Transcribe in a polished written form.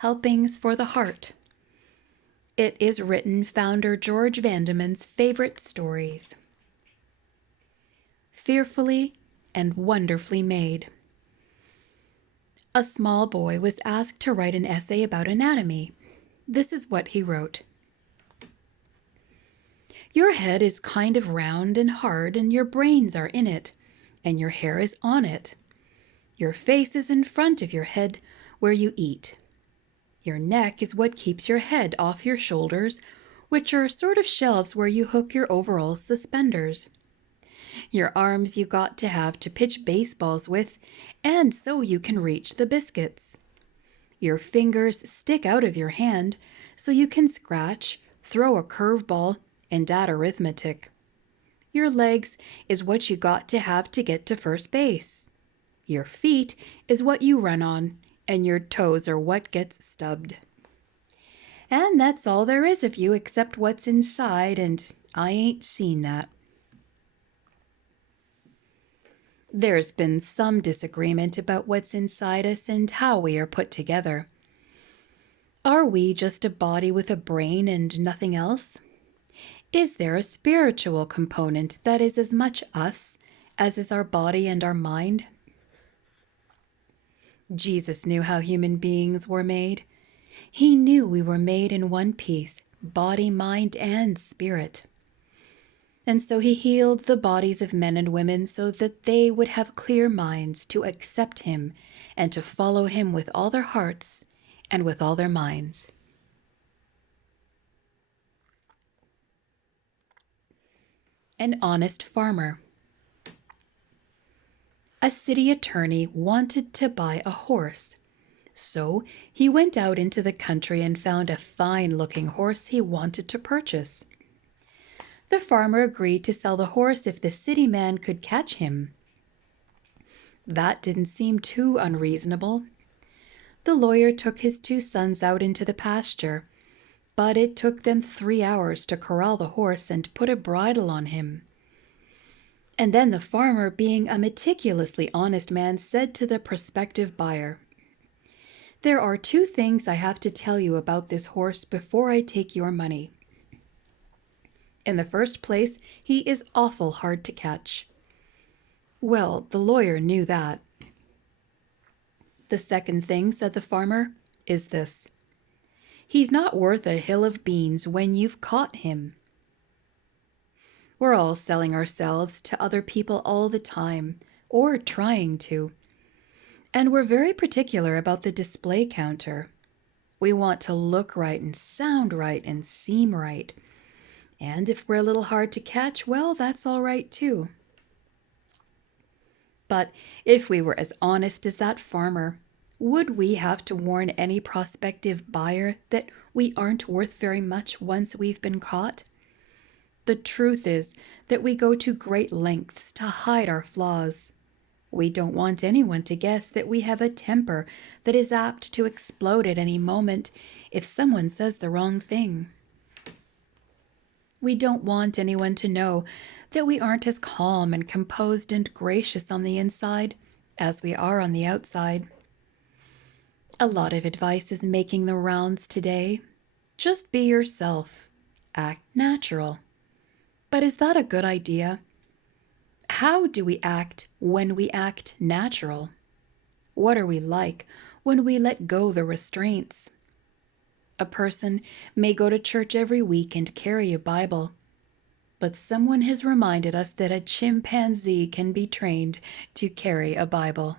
Helpings for the Heart. It is written founder George Vandeman's favorite stories. Fearfully and wonderfully made. A small boy was asked to write an essay about anatomy. This is what he wrote. Your head is kind of round and hard, and your brains are in it, and your hair is on it. Your face is in front of your head where you eat. Your neck is what keeps your head off your shoulders, which are sort of shelves where you hook your overall suspenders. Your arms you got to have to pitch baseballs with, and so you can reach the biscuits. Your fingers stick out of your hand so you can scratch, throw a curveball, and add arithmetic. Your legs is what you got to have to get to first base. Your feet is what you run on, and your toes are what gets stubbed. And that's all there is of you except what's inside, and I ain't seen that. There's been some disagreement about what's inside us and how we are put together. Are we just a body with a brain and nothing else? Is there a spiritual component that is as much us as is our body and our mind? Jesus knew how human beings were made. He knew we were made in one piece, body, mind, and spirit. And so he healed the bodies of men and women so that they would have clear minds to accept him and to follow him with all their hearts and with all their minds. An honest farmer. A city attorney wanted to buy a horse. So he went out into the country and found a fine-looking horse he wanted to purchase. The farmer agreed to sell the horse if the city man could catch him. That didn't seem too unreasonable. The lawyer took his 2 sons out into the pasture, but it took them 3 hours to corral the horse and put a bridle on him. And then the farmer, being a meticulously honest man, said to the prospective buyer, "There are 2 things I have to tell you about this horse before I take your money. In the first place, he is awful hard to catch." Well, the lawyer knew that. "The second thing," said the farmer, "is this. He's not worth a hill of beans when you've caught him." We're all selling ourselves to other people all the time, or trying to. And we're very particular about the display counter. We want to look right and sound right and seem right. And if we're a little hard to catch, well, that's all right too. But if we were as honest as that farmer, would we have to warn any prospective buyer that we aren't worth very much once we've been caught? The truth is that we go to great lengths to hide our flaws. We don't want anyone to guess that we have a temper that is apt to explode at any moment if someone says the wrong thing. We don't want anyone to know that we aren't as calm and composed and gracious on the inside as we are on the outside. A lot of advice is making the rounds today. Just be yourself. Act natural. But is that a good idea? How do we act when we act natural? What are we like when we let go the restraints? A person may go to church every week and carry a Bible, but someone has reminded us that a chimpanzee can be trained to carry a Bible.